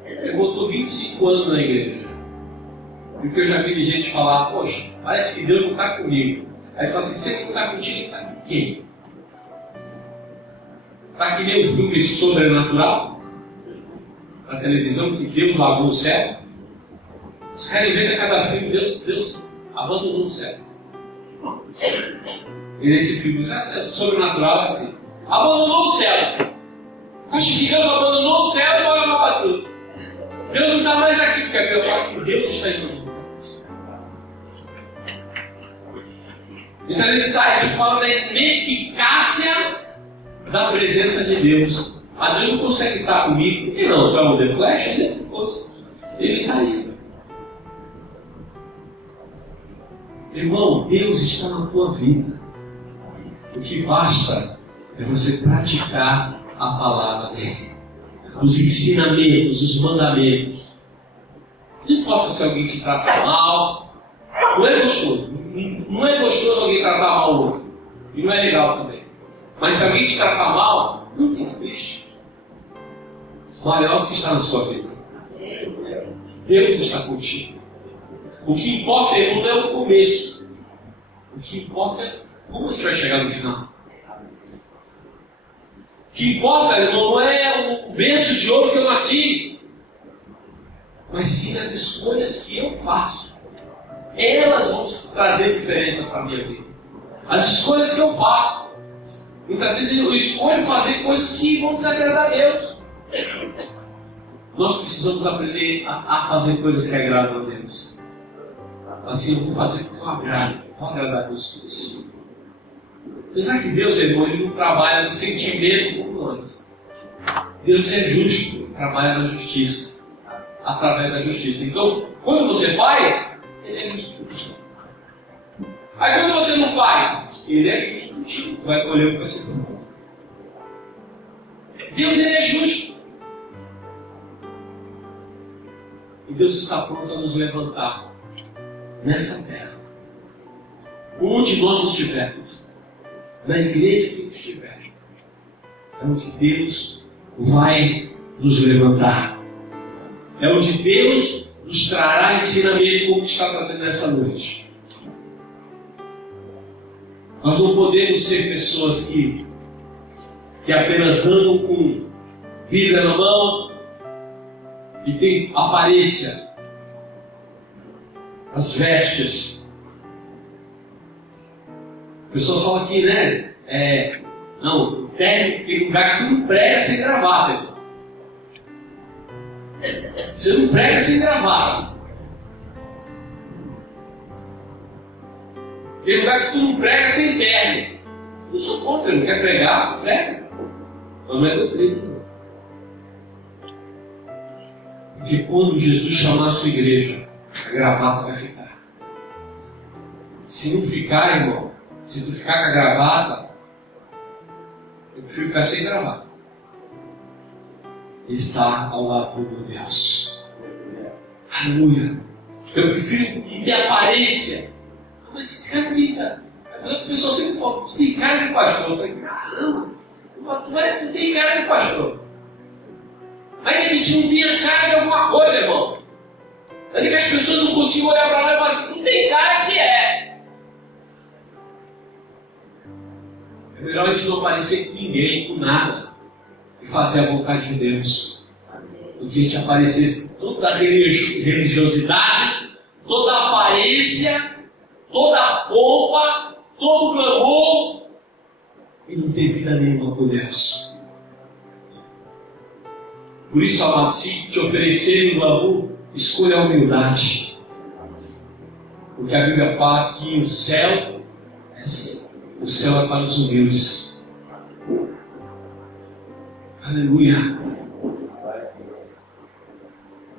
Eu estou 25 anos na igreja. Porque eu já vi gente falar, poxa, parece que Deus não está comigo. Aí fala assim, se Ele não está contigo, está com quem? Está que nem o filme Sobrenatural, na televisão, que Deus largou o céu. Os caras ver que a cada filme Deus abandonou o céu. E nesse filme, Sobrenatural é assim, abandonou o céu. Acho que Deus abandonou o céu e olha para tudo. Deus não está mais aqui, porque eu falo que Deus está em nós. Então a gente fala da ineficácia da presença de Deus. A Deus não consegue estar comigo. Por que não? Para o The Flash, ainda que fosse. Ele está aí. Irmão, Deus está na tua vida. O que basta é você praticar a palavra dele. Os ensinamentos, os mandamentos. Não importa se alguém te trata mal. Não é gostoso. Não é gostoso alguém tratar mal o outro. E não é legal também. Mas se alguém te tratar mal, não fica triste. Maior que está na sua vida. Deus está contigo. O que importa, irmão, não é o começo. O que importa é como a gente vai chegar no final. O que importa, irmão, não é o berço de ouro que eu nasci, mas sim as escolhas que eu faço. Elas vão trazer diferença para a minha vida. As escolhas que eu faço. Muitas vezes eu escolho fazer coisas que vão desagradar a Deus. Nós precisamos aprender a fazer coisas que agradam a Deus. Assim eu vou fazer com agrado. Vou agradar a Deus. Apesar que Deus, irmão, Ele não trabalha no sentimento como nós. Deus é justo, trabalha na justiça. Através da justiça. Então, quando você faz, Ele é justo. Aí quando você não faz, Ele é justo contigo. Vai colher o que você plantou. Deus, Ele é justo. E Deus está pronto a nos levantar nessa terra. Onde nós estivermos, na igreja que estiver, é onde Deus vai nos levantar. É onde Deus nos trará ensinamento como está trazendo nessa noite. Nós não podemos ser pessoas que apenas andam com Bíblia na mão e tem aparência, as vestes. O pessoal fala aqui, né? Não, tem lugar que tu não prega sem gravata. Irmão. Você não prega sem gravata. Tem lugar que tu não prega sem terno. Eu sou contra, não quer pregar? Prega. Mas não é doutrina. Porque quando Jesus chamar a sua igreja, a gravata vai ficar. Se não ficar, irmão, se tu ficar com a gravata, eu prefiro ficar sem gravata. Estar ao lado do meu Deus. Aleluia. Eu prefiro ter aparência. Mas esse cara grita. O pessoal sempre fala, tu tem cara de pastor. Eu falei, caramba, tu tem cara de pastor. Mas a gente não tem a cara de alguma coisa, irmão. Ainda que as pessoas não consigam olhar para nós e falar assim, tu tem cara que é. É melhor a gente não aparecer com ninguém, com nada, e fazer a vontade de Deus. Do que a gente aparecesse toda a religiosidade, toda a aparência, toda a pompa, todo o glamour, e não ter vida nenhuma com Deus. Por isso, amado, se te oferecerem glamour, escolha a humildade. Porque a Bíblia fala que o céu é para os humildes. Aleluia.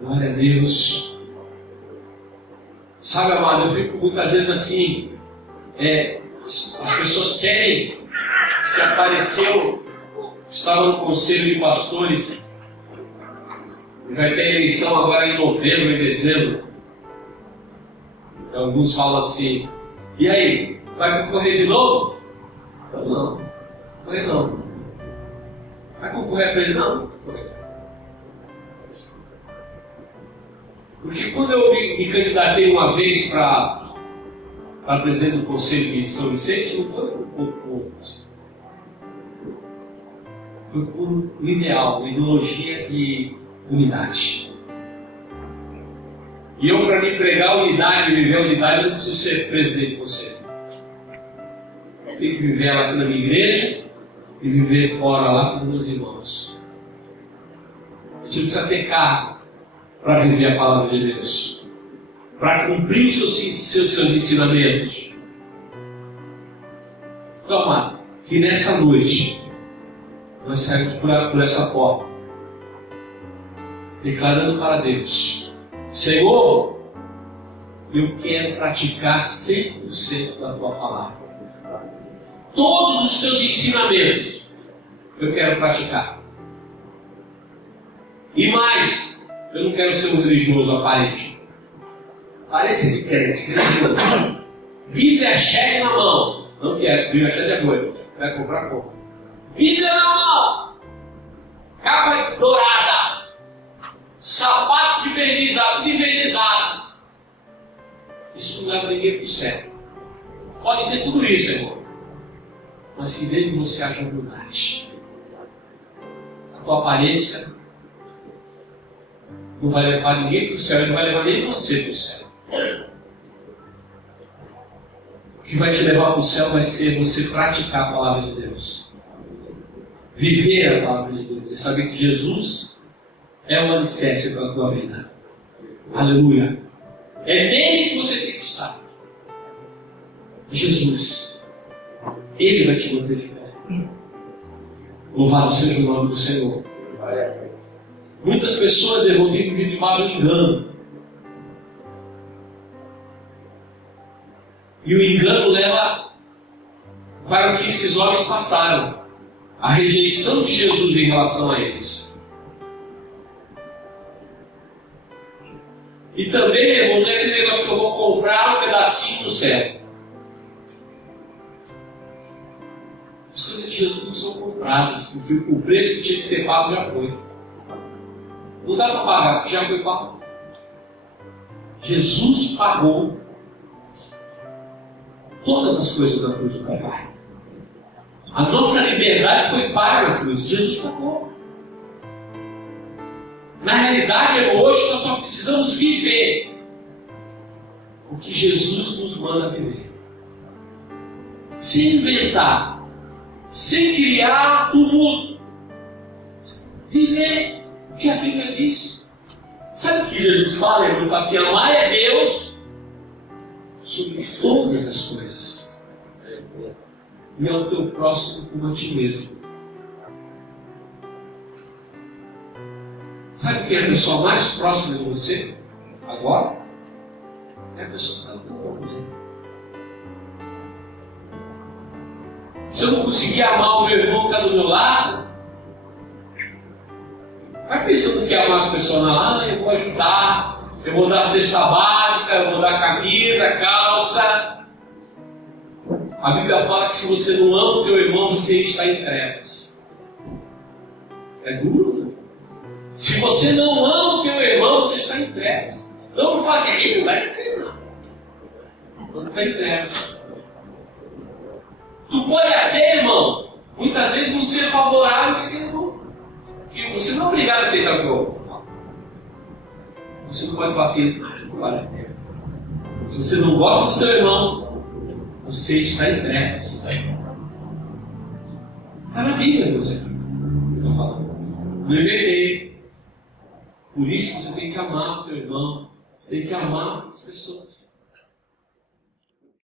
Glória a Deus. Sabe, amado, eu fico muitas vezes assim, as pessoas querem, se apareceu, estava no conselho de pastores, e vai ter eleição agora em novembro e dezembro. E alguns falam assim, e aí, vai concorrer de novo? Eu não, concorrer não. Vai concorrer para ele? Não, concorrer. Porque quando eu me candidatei uma vez para presidente do Conselho de São Vicente, não foi foi por um ideal, uma ideologia de unidade. E eu, para me pregar a unidade, viver a unidade, eu não preciso ser presidente do Conselho. Eu tenho que viver ela aqui na minha igreja e viver fora lá com meus irmãos. A gente não precisa ter carro para viver a palavra de Deus, para cumprir os seus ensinamentos. Então, amado, que nessa noite nós saímos por essa porta, declarando para Deus: Senhor, eu quero praticar 100% da Tua palavra. Todos os Teus ensinamentos eu quero praticar. E mais, eu não quero ser um religioso aparente. Parece de crente, religioso. Bíblia cheia na mão. Não quero, Bíblia cheia de agulha. Vai comprar como? Bíblia na mão. Capa dourada. Sapato de vernizado. Isso não leva ninguém para o céu. Pode ter tudo isso, irmão. Mas que dentro de você haja humildade. A tua aparência não vai levar ninguém para o céu, não vai levar nem você para o céu. O que vai te levar para o céu vai ser você praticar a palavra de Deus. Viver a palavra de Deus. E saber que Jesus é o alicerce para a tua vida. Aleluia. É nele que você tem que estar. Jesus. Ele vai te manter de pé. Louvado seja o nome do Senhor. Muitas pessoas, irmão, têm vivido debaixo do engano. E o engano leva para o que esses homens passaram. A rejeição de Jesus em relação a eles. E também, irmão, não é aquele negócio que eu vou comprar um pedacinho do céu. As coisas de Jesus não são compradas. O preço que tinha que ser pago já foi. Não dá para pagar, porque já foi pago. Jesus pagou todas as coisas na cruz do Calvário. A nossa liberdade foi paga na cruz. Jesus pagou. Na realidade, hoje nós só precisamos viver o que Jesus nos manda viver. Sem inventar. Sem criar tumulto. Viver o que a Bíblia diz. Sabe o que Jesus fala? Ele fala assim: amar é Deus sobre todas as coisas. E ao teu próximo como a ti mesmo. Sabe quem é a pessoa mais próxima de você? Agora? É a pessoa que está do teu lado, né? Se eu não conseguir amar o meu irmão que está do meu lado, vai pensando que amar as pessoas lá, eu vou ajudar, eu vou dar cesta básica, eu vou dar camisa, calça. A Bíblia fala que se você não ama o teu irmão, você está em trevas. É duro, né? Se você não ama o teu irmão, você está em trevas. Então não faz isso, não vai em trevas, não está em trevas. Tu pode até, irmão, muitas vezes não ser favorável àquele irmão. Porque você não é obrigado a aceitar o que eu falo. Você não pode falar assim, não vale a pena. Se você não gosta do teu irmão, você está em trevas. Está na Bíblia que você está falando. Não inventei. Por isso você tem que amar o teu irmão, você tem que amar as pessoas.